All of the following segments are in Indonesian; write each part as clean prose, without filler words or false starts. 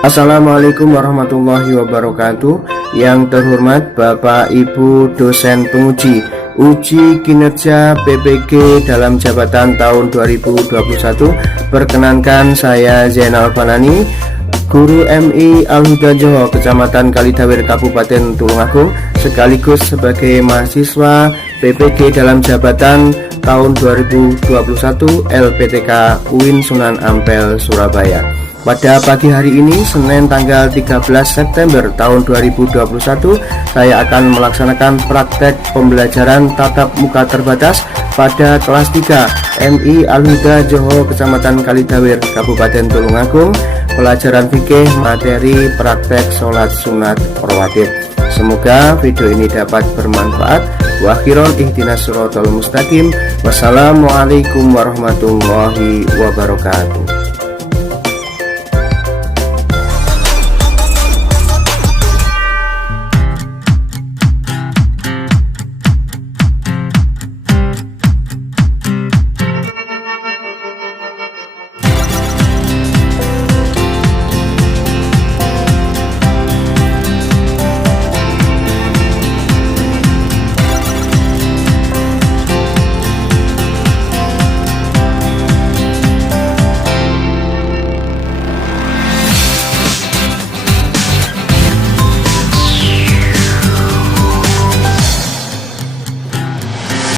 Assalamualaikum warahmatullahi wabarakatuh. Yang terhormat Bapak Ibu dosen penguji uji kinerja PPG dalam jabatan tahun 2021. Perkenankan, saya Zainal Fanani, Guru MI Al-Huda Johor, Kecamatan Kalidawir, Kabupaten Tulungagung, sekaligus sebagai mahasiswa PPG dalam jabatan tahun 2021 LPTK UIN Sunan Ampel, Surabaya. Pada pagi hari ini, Senin tanggal 13 September tahun 2021, saya akan melaksanakan praktek pembelajaran tatap muka terbatas pada kelas 3 MI Al-Huda Johor, Kecamatan Kalidawir, Kabupaten Tulungagung, pelajaran fikih materi praktek sholat sunat rawatib. Semoga video ini dapat bermanfaat. Wa akhiran ihdinas siratal mustaqim. Wassalamualaikum warahmatullahi wabarakatuh.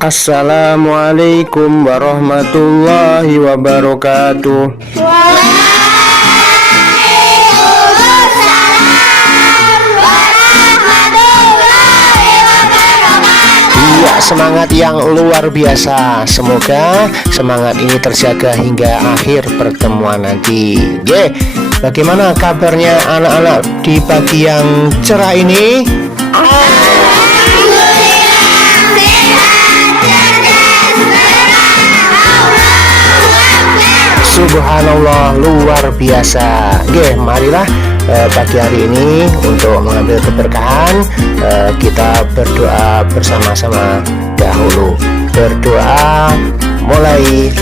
Assalamualaikum warahmatullahi wabarakatuh. Iya, semangat yang luar biasa. Semoga semangat ini terjaga hingga akhir pertemuan nanti. Bagaimana kabarnya anak-anak di pagi yang cerah ini? Subhanallah, luar biasa. Marilah pagi hari ini untuk mengambil keberkahan, kita berdoa bersama-sama dahulu. Berdoa mulai.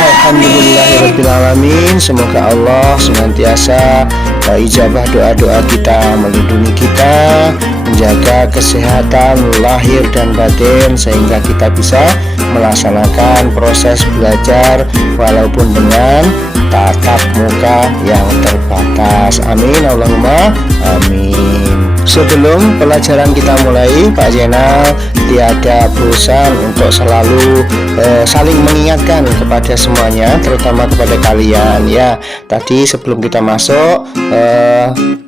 Alhamdulillahirrahmanirrahim. Semoga Allah senantiasa ijabah doa-doa kita, melindungi kita, menjaga kesehatan lahir dan batin, sehingga kita bisa melaksanakan proses belajar walaupun dengan tatap muka yang terbatas. Amin, Allahumma amin. Sebelum pelajaran kita mulai, Pak Zainal tiada bosan untuk selalu saling mengingatkan kepada semuanya, terutama kepada kalian ya. Tadi sebelum kita masuk,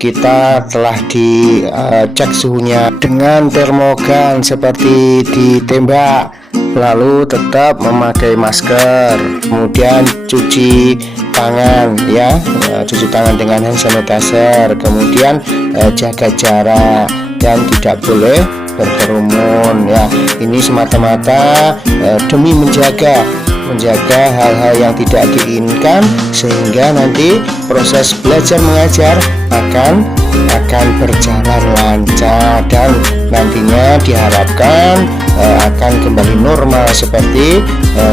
kita telah dicek suhunya dengan termogan seperti ditembak. Lalu tetap memakai masker, kemudian cuci tangan ya, cuci tangan dengan hand sanitizer, kemudian jaga jarak dan tidak boleh berkerumun ya. Ini semata-mata demi menjaga hal-hal yang tidak diinginkan, sehingga nanti proses belajar mengajar akan berjalan lancar dan nantinya diharapkan akan kembali normal seperti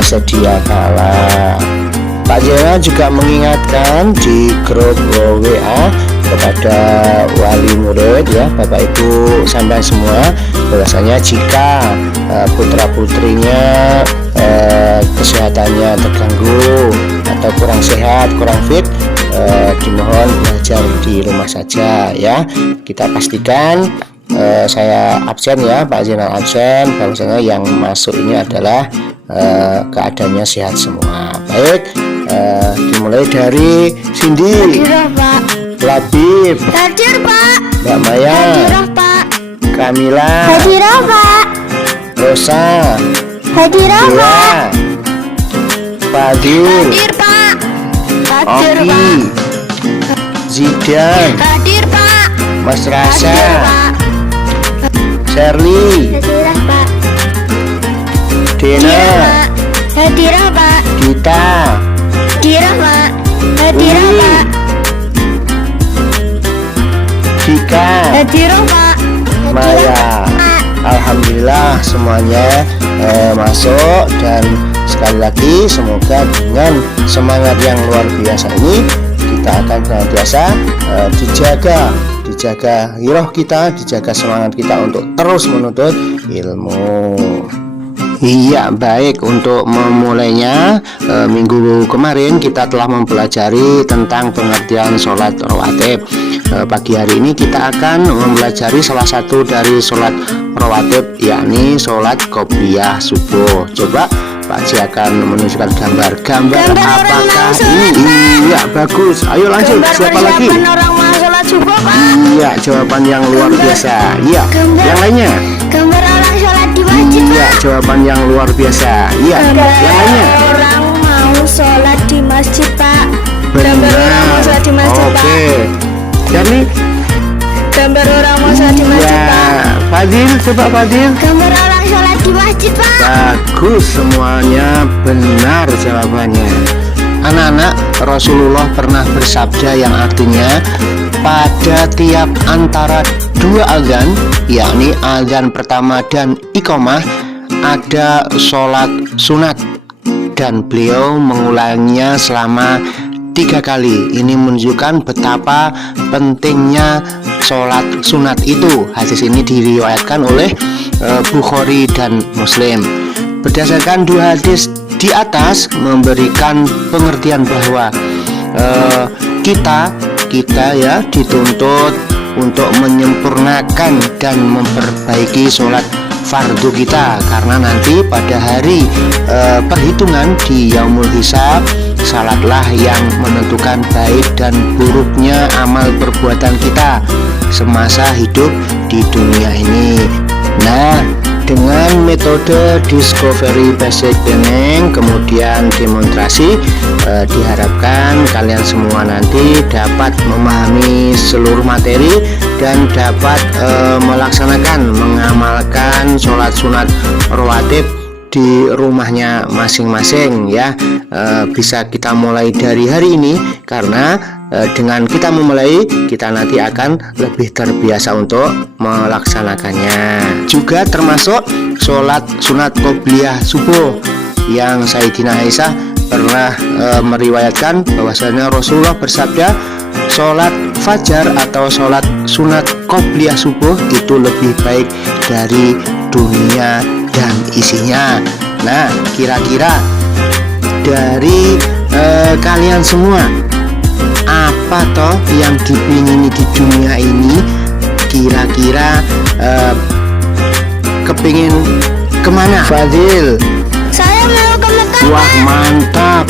sedia kala. Pak Zainal juga mengingatkan di grup WA kepada wali murid ya, Bapak Ibu sampai semua, bahwasanya jika putra putrinya kesehatannya terganggu atau kurang sehat, kurang fit, dimohon belajar di rumah saja ya. Kita pastikan saya absen ya, Pak Zainal absen, bahwasanya yang masuk ini adalah keadaannya sehat semua. Baik, Dimulai dari Cindy. Hadirah Pak. Labib. Hadir Pak. Mbak Maya. Hadirah Pak. Kamila. Hadirah Pak. Rosa. Hadirah Pak. Bella. Fadil. Hadir Pak. Hadir Oki. Pak. Zidan. Hadir Pak. Mas Hadir Rasa. Pak. Shirley. Hadirah Pak. Dena. Hadirah Pak. Gita. Hadirah Pak. Hadirah Uli. Pak. Dika. Hadirah Pak. Maya. Alhamdulillah semuanya masuk, dan sekali lagi semoga dengan semangat yang luar biasa ini kita akan senantiasa dijaga hiroh kita, dijaga semangat kita untuk terus menuntut ilmu. Iya, baik, untuk memulainya minggu kemarin kita telah mempelajari tentang pengertian sholat rawatib. Pagi hari ini kita akan mempelajari salah satu dari sholat rawatib, yakni sholat qobliyah subuh. Coba Pak Ji akan menunjukkan gambar apakah ini. Iya, bagus, ayo lanjut. Siapa lagi? Orang mau sholat subuh Pak. Iya, jawaban yang luar biasa. Iya, yang lainnya. Gambar orang sholat di masjid Iya, Pak. jawaban yang luar biasa. Iya, yang lainnya. Orang mau sholat di masjid Pak. Gambar orang mau sholat di masjid Pak. Oke. Jadi, Gambar orang mau sholat di masjid Pak. iya, Fadil, coba Fadil. Gambar orang sholat di masjid Pak. Bagus, semuanya benar jawabannya. Anak-anak, Rasulullah pernah bersabda yang artinya pada tiap antara dua azan, yakni azan pertama dan iqamah, ada sholat sunat, dan beliau mengulanginya selama 3 kali. Ini menunjukkan betapa pentingnya sholat sunat itu. Hadis ini diriwayatkan oleh Bukhari dan Muslim. Berdasarkan dua hadis di atas memberikan pengertian bahwa kita ya dituntut untuk menyempurnakan dan memperbaiki sholat fardu kita, karena nanti pada hari perhitungan di yaumul hisab, salatlah yang menentukan baik dan buruknya amal perbuatan kita semasa hidup di dunia ini. Nah, dengan metode discovery basic learning kemudian demonstrasi, diharapkan kalian semua nanti dapat memahami seluruh materi dan dapat melaksanakan, mengamalkan sholat sunat rawatib di rumahnya masing-masing ya. Bisa kita mulai dari hari ini, karena dengan kita memulai, kita nanti akan lebih terbiasa untuk melaksanakannya. Juga termasuk sholat sunat qobliyah subuh yang Sayyidina Aisyah pernah meriwayatkan bahwasanya Rasulullah bersabda, sholat fajar atau sholat sunat qobliyah subuh itu lebih baik dari dunia dan isinya. Nah, kira-kira dari kalian semua, apa toh yang dipingini di dunia ini? Kira-kira kepingin kemana? Fadil? Saya mau ke Mekah. Wah, mantap.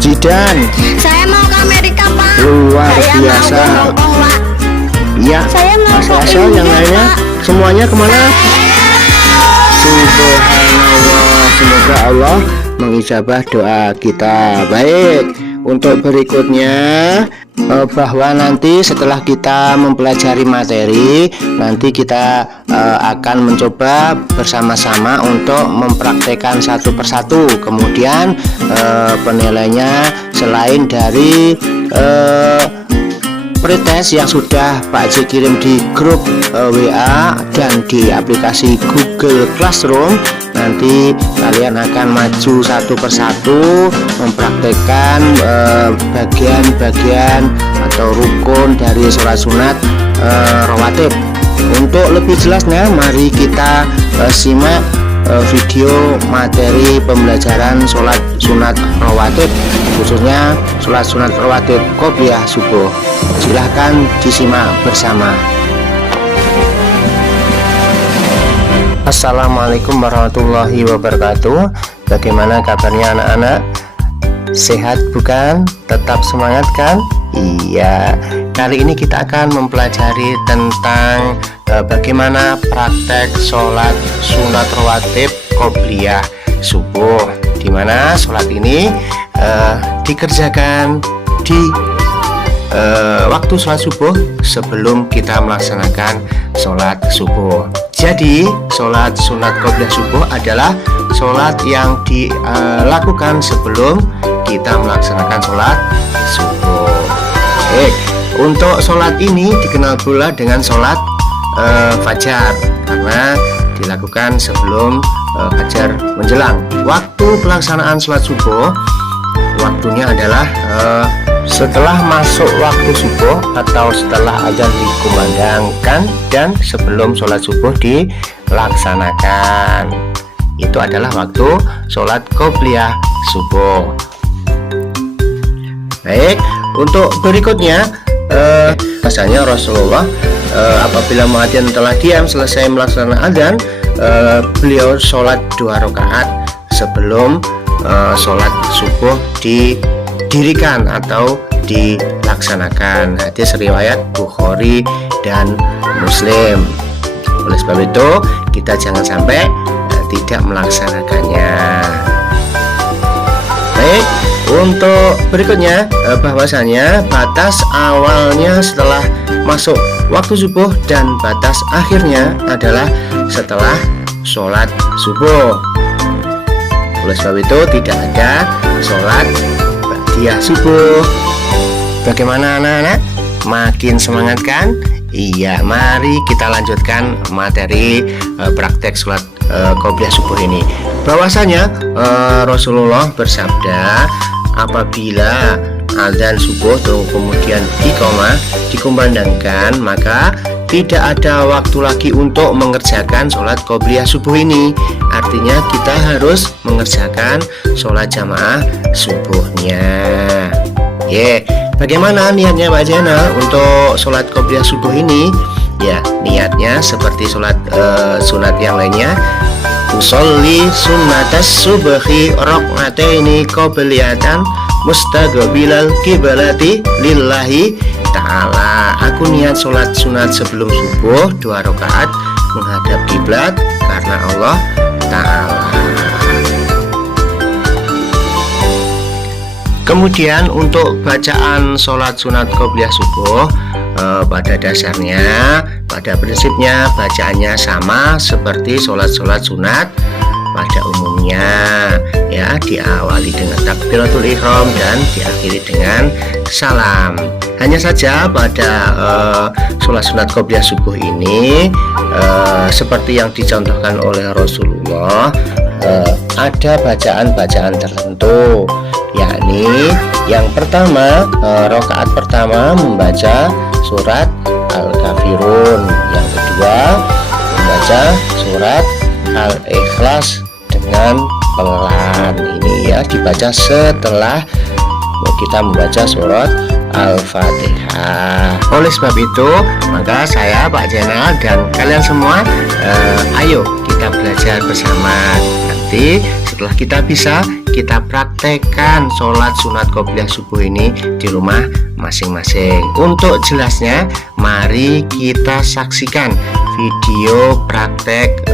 Jidan? Saya mau ke Amerika Pak. Luar Saya biasa. mau ke Hong Kong Pak. Ya, Saya mau Mas ke Rasa, India, yang lainnya Pak. semuanya kemana? Subhanallah, semoga Allah mengijabah doa kita. Baik, untuk berikutnya bahwa nanti setelah kita mempelajari materi, nanti kita akan mencoba bersama-sama untuk mempraktekkan satu persatu. Kemudian penilaiannya selain dari pretest yang sudah Pak Haji kirim di grup WA dan di aplikasi Google Classroom, nanti kalian akan maju satu persatu mempraktekkan bagian-bagian atau rukun dari sholat sunat rawatib. Untuk lebih jelasnya, mari kita simak video materi pembelajaran sholat sunat rawatib, khususnya sholat sunat rawatib qobliyah subuh. Silahkan disimak bersama. Assalamualaikum warahmatullahi wabarakatuh. Bagaimana kabarnya anak-anak? Sehat bukan? Tetap semangat kan? Iya. Kali ini kita akan mempelajari tentang bagaimana praktek sholat sunat rawatib qobliyah subuh, di mana sholat ini dikerjakan di waktu sholat subuh sebelum kita melaksanakan sholat subuh. Jadi sholat sunat qobliyah subuh adalah sholat yang dilakukan sebelum kita melaksanakan sholat subuh. Untuk sholat ini dikenal pula dengan sholat fajar karena dilakukan sebelum fajar menjelang. Waktu pelaksanaan sholat subuh waktunya adalah setelah masuk waktu subuh atau setelah azan dikumandangkan dan sebelum sholat subuh dilaksanakan. Itu adalah waktu sholat qobliyah subuh. Baik, untuk berikutnya biasanya Rasulullah apabila muadzin telah diam selesai melaksanakan azan, beliau sholat 2 rakaat sebelum sholat subuh didirikan atau dilaksanakan. Hadis riwayat Bukhari dan Muslim. Oleh sebab itu kita jangan sampai tidak melaksanakannya. Baik, untuk berikutnya bahwasanya batas awalnya setelah masuk waktu subuh dan batas akhirnya adalah setelah sholat subuh. Oleh sebab itu tidak ada sholat ba'diyah subuh. Bagaimana anak-anak? Makin semangat kan? Iya, mari kita lanjutkan materi praktek sholat qobliyah subuh ini. Bahwasanya Rasulullah bersabda, apabila azan subuh kemudian dikumandangkan, maka tidak ada waktu lagi untuk mengerjakan sholat qobliyah subuh ini. Artinya kita harus mengerjakan sholat jamaah subuhnya. Bagaimana niatnya Mbak Jana untuk sholat qobliyah subuh ini? Ya, niatnya seperti sholat sunat yang lainnya. Usolli sunnatas subhi raq'ataini qobliyatan mustaqbilal qiblati lillahi ta'ala. Aku niat sholat sunat sebelum subuh 2 rakaat menghadap kiblat karena Allah Ta'ala. Kemudian untuk bacaan sholat sunat qobliyah subuh, pada dasarnya, pada prinsipnya bacaannya sama seperti sholat-sholat sunat pada umumnya, ya, diawali dengan takbiratul ihram dan diakhiri dengan salam. Hanya saja pada sholat sunat qobliyah subuh ini seperti yang dicontohkan oleh Rasulullah, ada bacaan-bacaan tertentu, yakni yang pertama, rakaat pertama membaca surat Al-Kafirun, yang kedua membaca surat Al-Ikhlas dengan pelan. Ini ya dibaca setelah kita membaca surat Al-Fatihah. Oleh sebab itu, maka saya, Pak Jenal, dan kalian semua, ayo kita belajar bersama. Nanti setelah kita bisa, kita praktekkan sholat sunat qobliyah subuh ini di rumah masing-masing. Untuk jelasnya, mari kita saksikan video praktek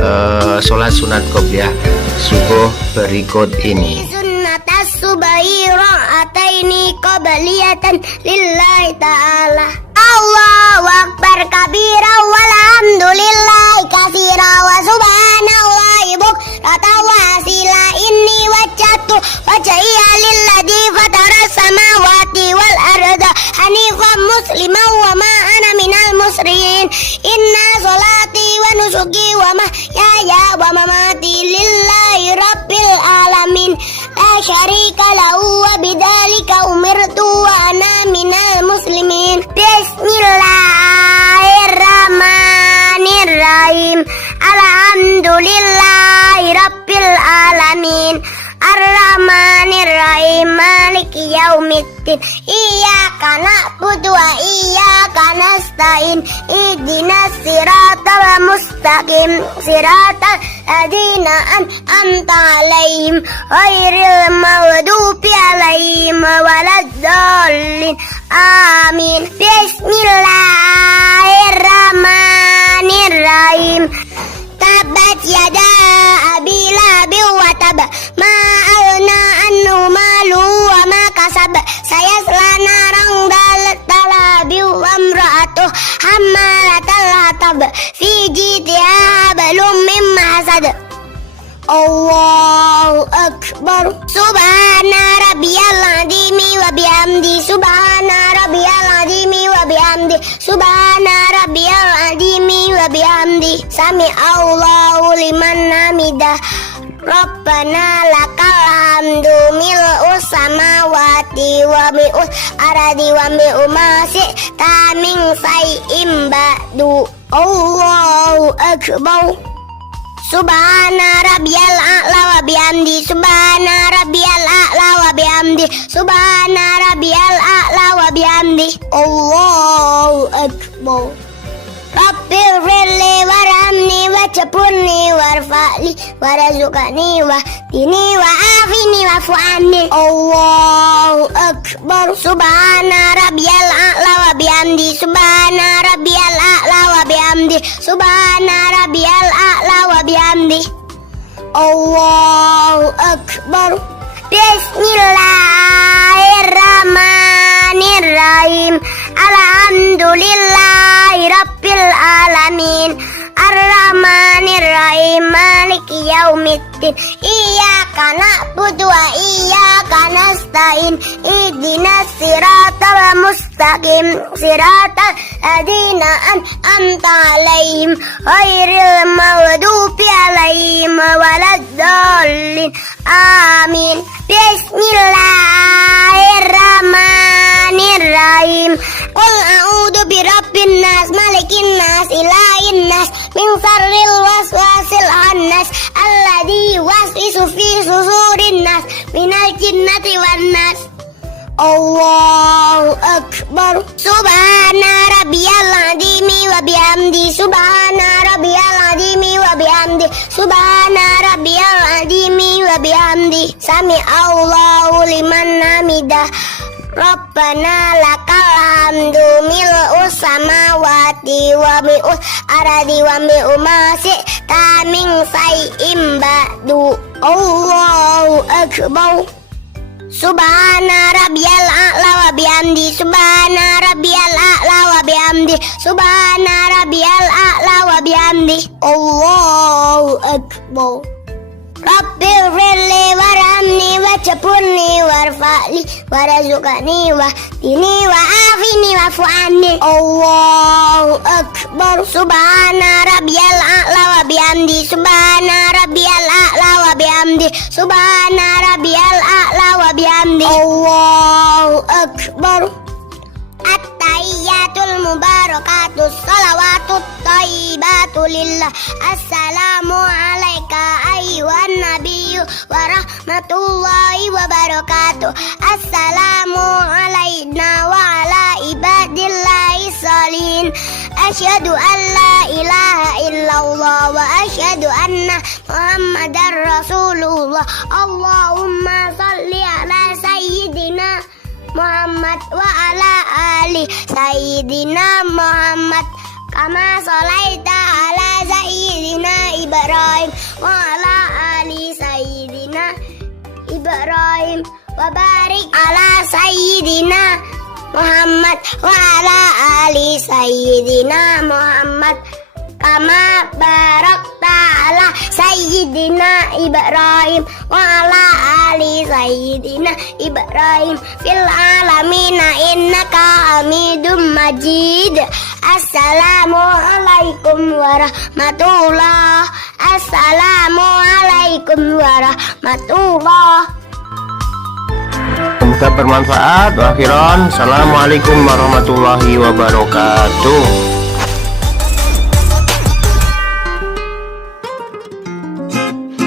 sholat sunat qobliyah subuh berikut ini. Sunnatas subhi ra'ataini qobliyatan lillahi ta'ala. Allahu akbar kabira walhamdulillahi katsira wa subhanallahi bukratan wa asila. Inni wajjahtu wajhiya lilladzi fatara samawati wal arda hanifan musliman wa ma ana minal musyrikin. Inna sholati wa nusuki wa mahyaya wa mamati lillahi rabbil alamin la syarika lahu wa bidzalika umirtu wa ana minal muslimin. Bismillahirrahmanirrahim. Alhamdulillahi rabbil alamin. Ar-Rahmanir-Rahim. Maliki yaumiddin. Iyyaka na'budu wa iyyaka nasta'in. Ihdinas siratal mustaqim. Siratal ladzina an'amta 'alaihim ghairil maghdubi 'alaihim الضالين آمين بسم الله الرحمن الرحيم تبت يدا أبي لهب وتب ما أغنى عنه ماله وما كسب سيصلى نارا ذات لهب وامرأته حمالة الحطب في جيدها حبل من مسد الله أكبر سبحان ربي العظيم وبحمده سبحان ربي العظيم وبحمده سبحان ربي العظيم وبحمده سمع الله لمن حمده ربنا لك الحمد ملء السماوات وملء الأرض وملء ما شئت من شيء بعد الله أكبر Subhana rabbiyal a'la wa bihamdi Subhana rabbiyal a'la wa bihamdi Subhana rabbiyal a'la wa bihamdi Allahu akbar Rabbil firli warhamni wajburni warfa'li warazukani wahdini wa'afini wa'fu'ani Allahu akbar Subhana rabbiyal a'la wa bihamdi Subhana rabbiyal a'la wa bihamdi Subhana rabbiyal a'la wa bihamdi Allahu akbar Bismillahirrahmanirrahim Alhamdulillahi rabbil alamin Ar-Rahmanir-Rahim Maliki yaumiddin Iyyaka na'budu wa iyyaka nasta'in Ihdinas siratal mustaqim Siratal ladzina an'amta 'alaihim ghairil maghdubi 'alaihim waladdallin Amin Bismillahirrahmanirrahim Qul a'udzu birabbin nas malikin nas ilahin nas min syarril waswasil khannas alladzi yuwaswisu fi susurin nas minal jinnati wan nas Allahu akbar Subhana rabbiyal azimi wa bihamdi Subhana rabbiyal azimi wa bihamdi Subhana rabbiyal azimi wa bihamdi Sami Allahu liman hamidah Rabbana lakal hamdu mil'us samawati wa mil'us aradi wa mil'u ma syi'ta min syai'in ba'du Allahu akbar Subhana rabbiyal a'la wa bihamdi Subhana rabbiyal a'la wa bihamdi Subhana rabbiyal a'la wa bihamdi Allahu akbar Rabbil firli warhamni wajburni warfa'li warazukani wahdini wa'afini wa'fu'ani Allahu akbar Subhana rabbiyal a'la wa bihamdi Subhana rabbiyal a'la wa bihamdi Subhana rabbiyal a'la wa bihamdi Allahu akbar At-tahiyyatul mubarakatus salawatut thayyibatu lillah Assalamu alayka ayyuhan nabiyyu wa rahmatullahi wa barakatuh Assalamu alayna wa ala ibadillahi salihin Asyhadu an la ilaha illallah wa asyhadu anna muhammadar rasulullah Allahumma salli ala sayyidina Muhammad wa ala ali Sayyidina Muhammad kama sholaita ala Sayyidina Ibrahim wa ala ali Sayyidina Ibrahim wa barik ala Sayyidina Muhammad wa ala ali Sayyidina Muhammad kama barakta ala Sayyidina Ibrahim wa ala ali Sayyidina Ibrahim fil alamina innaka hamidum majid Assalamualaikum warahmatullah Assalamualaikum warahmatullah Semoga bermanfaat. Akhiran, assalamualaikum warahmatullahi wabarakatuh.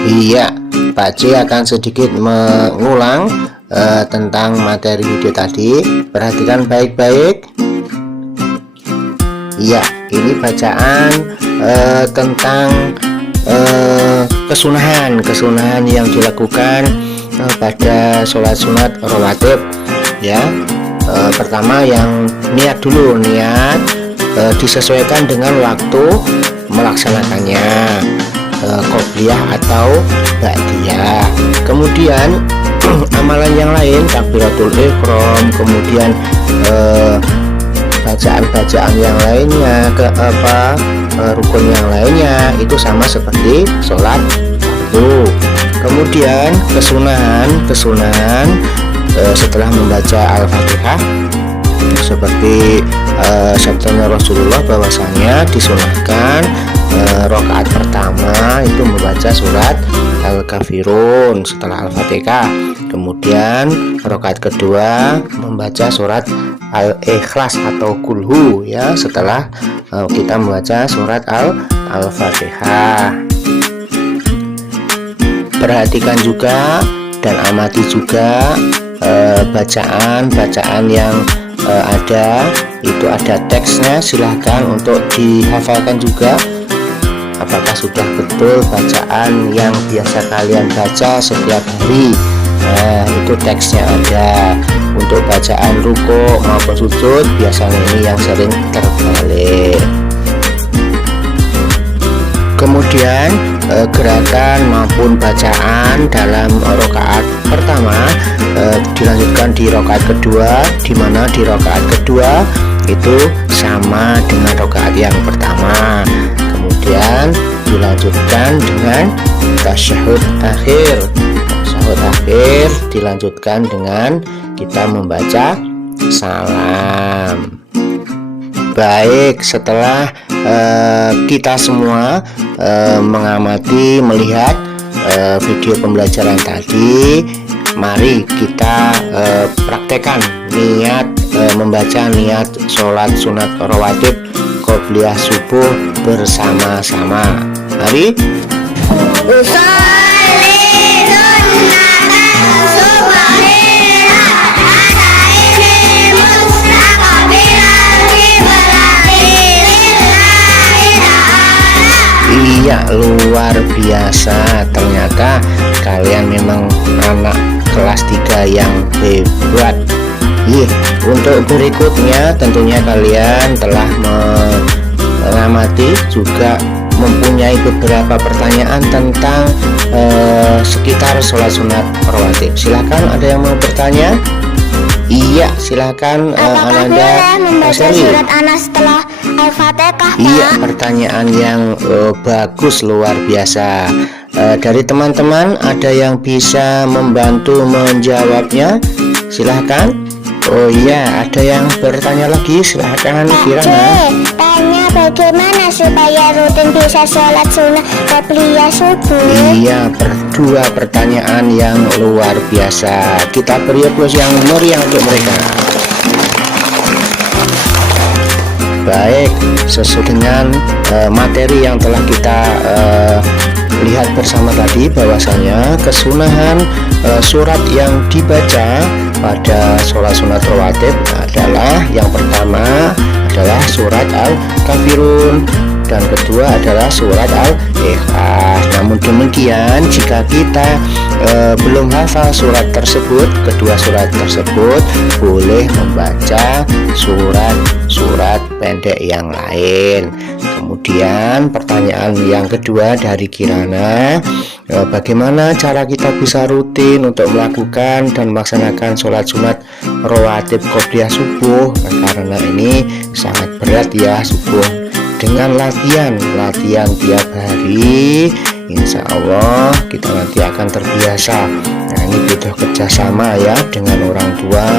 Iya, Pak C akan sedikit mengulang tentang materi video tadi. Perhatikan baik-baik. Iya, ini bacaan tentang kesunahan yang dilakukan pada sholat sunat rawatib, ya. Pertama yang niat dulu, niat disesuaikan dengan waktu melaksanakannya, qobliyah atau ba'diyah. Kemudian amalan yang lain, takbiratul ihram, kemudian bacaan-bacaan yang lainnya, rukun yang lainnya itu sama seperti sholat fardu. Kemudian kesunahan setelah membaca Al-Fatihah, seperti sabdanya Rasulullah bahwasanya disunahkan rakaat pertama itu membaca surat Al-Kafirun setelah Al-Fatihah. Kemudian rakaat kedua membaca surat Al-Ikhlas atau Kulhu ya, setelah kita membaca surat Al-Fatihah. Perhatikan juga dan amati juga bacaan yang ada teksnya, silahkan untuk dihafalkan juga. Apakah sudah betul bacaan yang biasa kalian baca setiap hari? Nah, itu teksnya ada. Untuk bacaan ruku maupun sujud biasanya ini yang sering terbalik. Kemudian gerakan maupun bacaan dalam rakaat pertama dilanjutkan di rakaat kedua, di mana di rakaat kedua itu sama dengan rakaat yang pertama. Kemudian dilanjutkan dengan tasyahud akhir. Tasyahud akhir dilanjutkan dengan kita membaca salam. Baik, setelah kita semua mengamati, melihat video pembelajaran tadi, mari kita praktekkan niat membaca niat sholat sunat rawatib qobliyah subuh bersama-sama. Mari. Iya, luar biasa, ternyata kalian memang anak kelas 3 yang hebat. Untuk berikutnya tentunya kalian telah mengamati juga mempunyai beberapa pertanyaan tentang sekitar sholat sunat rawatib. Silahkan, ada yang mau bertanya? Iya, silakan Ananda membaca surat Anas setelah Al-Fatihah? Iya, pertanyaan yang bagus, luar biasa. Dari teman-teman ada yang bisa membantu menjawabnya? Silahkan. Oh iya, ada yang bertanya lagi, silahkan Kirana. Tanya bagaimana supaya rutin bisa sholat sunat qobliyah subuh? Iya, dua pertanyaan yang luar biasa. Kita beri aplaus yang meriah untuk mereka. Baik, sesuai dengan materi yang telah kita lihat bersama tadi, bahwasanya kesunahan surat yang dibaca pada sholat sunat rawatib adalah yang pertama adalah surat Al-Kafirun dan kedua adalah surat Al-Ikhlas. Namun demikian, jika kita belum hafal surat tersebut, kedua surat tersebut, boleh membaca surat pendek yang lain. Kemudian pertanyaan yang kedua dari Kirana, bagaimana cara kita bisa rutin untuk melakukan dan melaksanakan sholat sunat rawatib qobliyah subuh, karena ini sangat berat ya subuh. Dengan latihan tiap hari, insya Allah kita nanti akan terbiasa. Nah, ini butuh kerjasama ya dengan orang tua.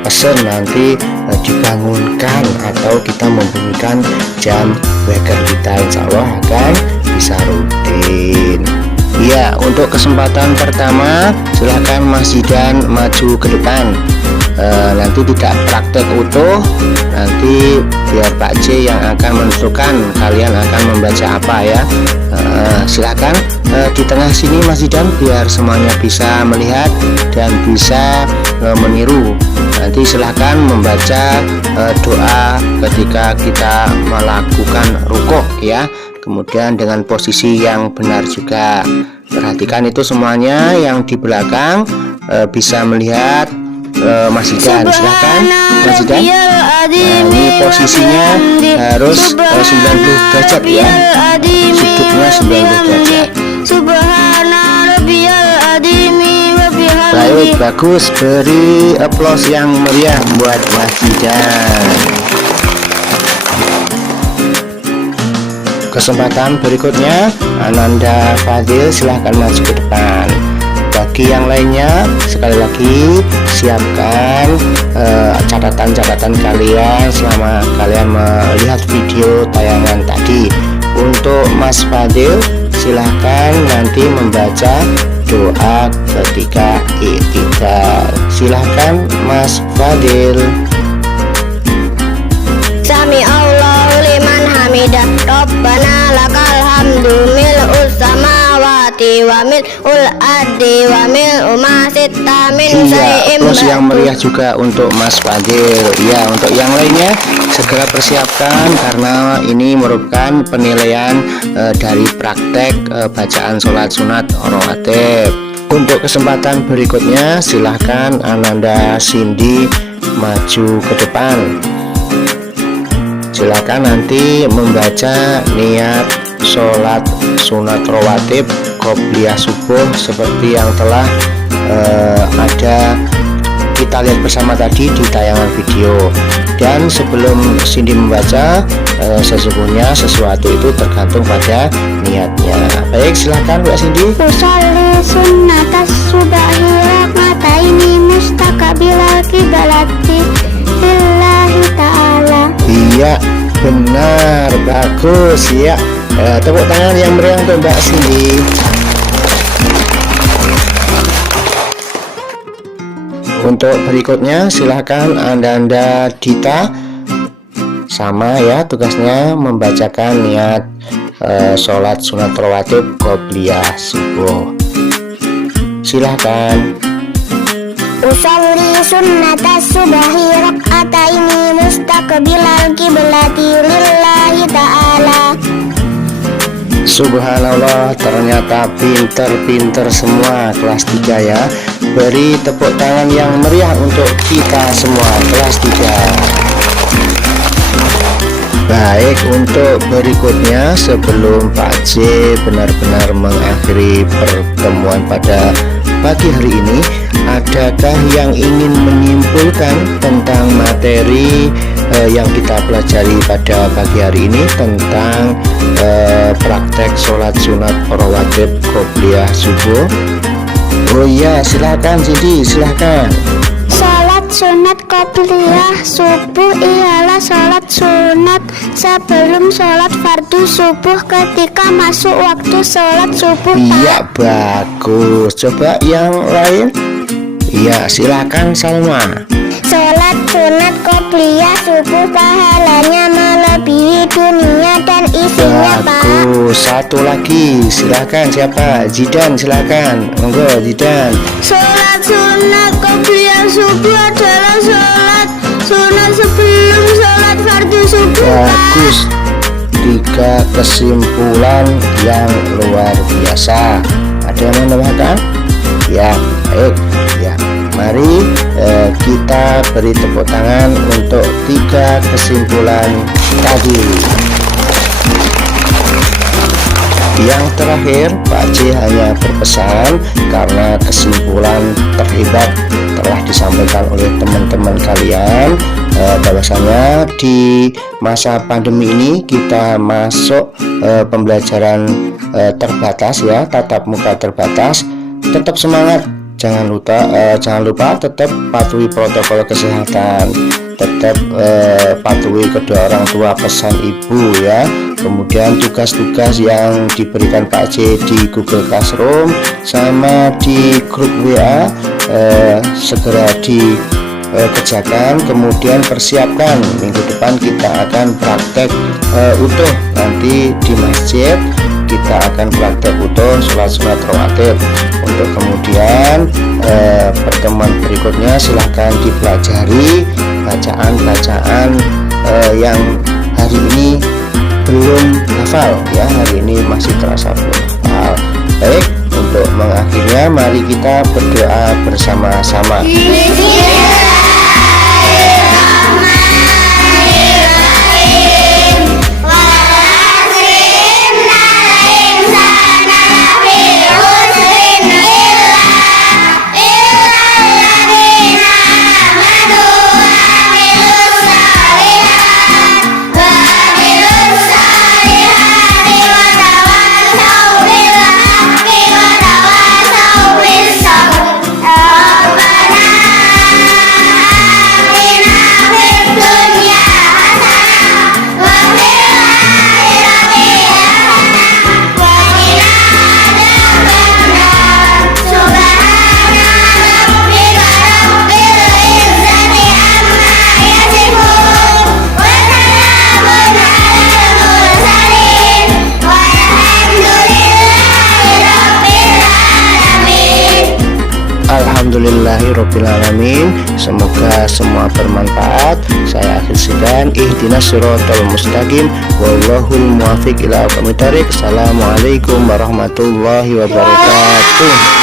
Pesan nanti dibangunkan atau kita membunyikan jam weker kita, insya Allah akan bisa rutin. Ya, untuk kesempatan pertama silahkan Mas Zidan maju ke depan. Nanti tidak praktek utuh, nanti biar Pak C yang akan menentukan kalian akan membaca apa ya. Silakan di tengah sini Mas Zidan, biar semuanya bisa melihat dan bisa meniru. Nanti silahkan membaca doa ketika kita melakukan rukuk ya, kemudian dengan posisi yang benar juga. Perhatikan itu semuanya yang di belakang bisa melihat Mas Zidan. Silakan Mas Zidan. Nah, ini posisinya harus 90 derajat ya, sudutnya 90 derajat. Baik, bagus, beri aplaus yang meriah buat Mas Zidan. Kesempatan berikutnya Ananda Fadil, silahkan maju ke depan. Bagi yang lainnya, sekali lagi siapkan catatan-catatan kalian selama kalian melihat video tayangan tadi. Untuk Mas Fadil, silahkan nanti membaca doa ketika i'tidal. Silahkan Mas Fadil. Sami Allahu liman hamidah, Rabbana lakal hamdu mil'us samawati wa mil'ul ardi wa mil'u ma sitta min Iya, syai'in plus yang ba'du. meriah juga untuk Mas Fadil. Ya, untuk yang lainnya segera persiapkan karena ini merupakan penilaian dari praktek bacaan sholat sunat rawatib. Untuk kesempatan berikutnya silahkan Ananda Cindy maju ke depan. Silakan nanti membaca niat sholat sunat rawatib qobliyah subuh seperti yang telah ada kita lihat bersama tadi di tayangan video. Dan sebelum Cindy membaca, sesungguhnya sesuatu itu tergantung pada niatnya. Baik, silakan Mbak Cindy. Usolli sunnatas subahi rak'ataini mustaqbilal qiblati lillahi ta'ala. Iya, benar, bagus ya. Tepuk tangan yang meriah untuk Mbak Cindy. Untuk berikutnya silahkan Anda Dita, sama ya tugasnya membacakan niat sholat sunat rawatib qobliyah subuh. Silahkan. Usolli sunnatas subahi rak'ataini mustaqbilal qiblati lillahi ta'ala. Subhanallah, ternyata pinter-pinter semua kelas 3 ya. Beri tepuk tangan yang meriah untuk kita semua kelas 3. Baik, untuk berikutnya sebelum Pak J benar-benar mengakhiri pertemuan pada pagi hari ini, adakah yang ingin menyimpulkan tentang materi yang kita pelajari pada pagi hari ini tentang praktek sholat sunat rawatib qobliyah subuh? Oh iya, silakan Cindy, silakan. Salat sunat qobliyah subuh ialah salat sunat sebelum salat fardu subuh ketika masuk waktu salat subuh. Iya, bagus. Coba yang lain. Iya, silakan Salma. Salat sunat qobliyah subuh pahalanya melebihi dunia dan isinya, Pak. Bagus. Satu lagi, silakan siapa? Zidan, silakan. Monggo Zidan. Salat sunat qobliyah subuh adalah salat sunat sebelum salat fardu subuh. Bagus. 3 kesimpulan yang luar biasa. Ada yang mau menambahkan? Ya, baik. Ya, mari kita beri tepuk tangan untuk 3 kesimpulan tadi. Yang terakhir, Pak J hanya berpesan karena kesimpulan terhebat telah disampaikan oleh teman-teman kalian, bahwasanya di masa pandemi ini kita masuk pembelajaran terbatas ya, tatap muka terbatas. Tetap semangat, jangan lupa tetap patuhi protokol kesehatan, tetap patuhi kedua orang tua pesan ibu ya. Kemudian tugas-tugas yang diberikan Pak J di Google Classroom sama di grup WA segera dikerjakan. Kemudian persiapkan minggu depan kita akan praktek utuh nanti di masjid. Kita akan praktek utuh sholat sunat rawatib. Untuk kemudian pertemuan berikutnya silahkan dipelajari bacaan-bacaan yang hari ini belum hafal ya, hari ini masih terasa belum hafal. Baik, untuk mengakhirinya mari kita berdoa bersama-sama. Alhamdulillahirobbilalamin. Semoga semua bermanfaat. Saya akhir sekian. Ihdinas siratal mustaqim. Wallahul muwaffiq ila aqwamit thoriq. Assalamualaikum warahmatullahi wabarakatuh.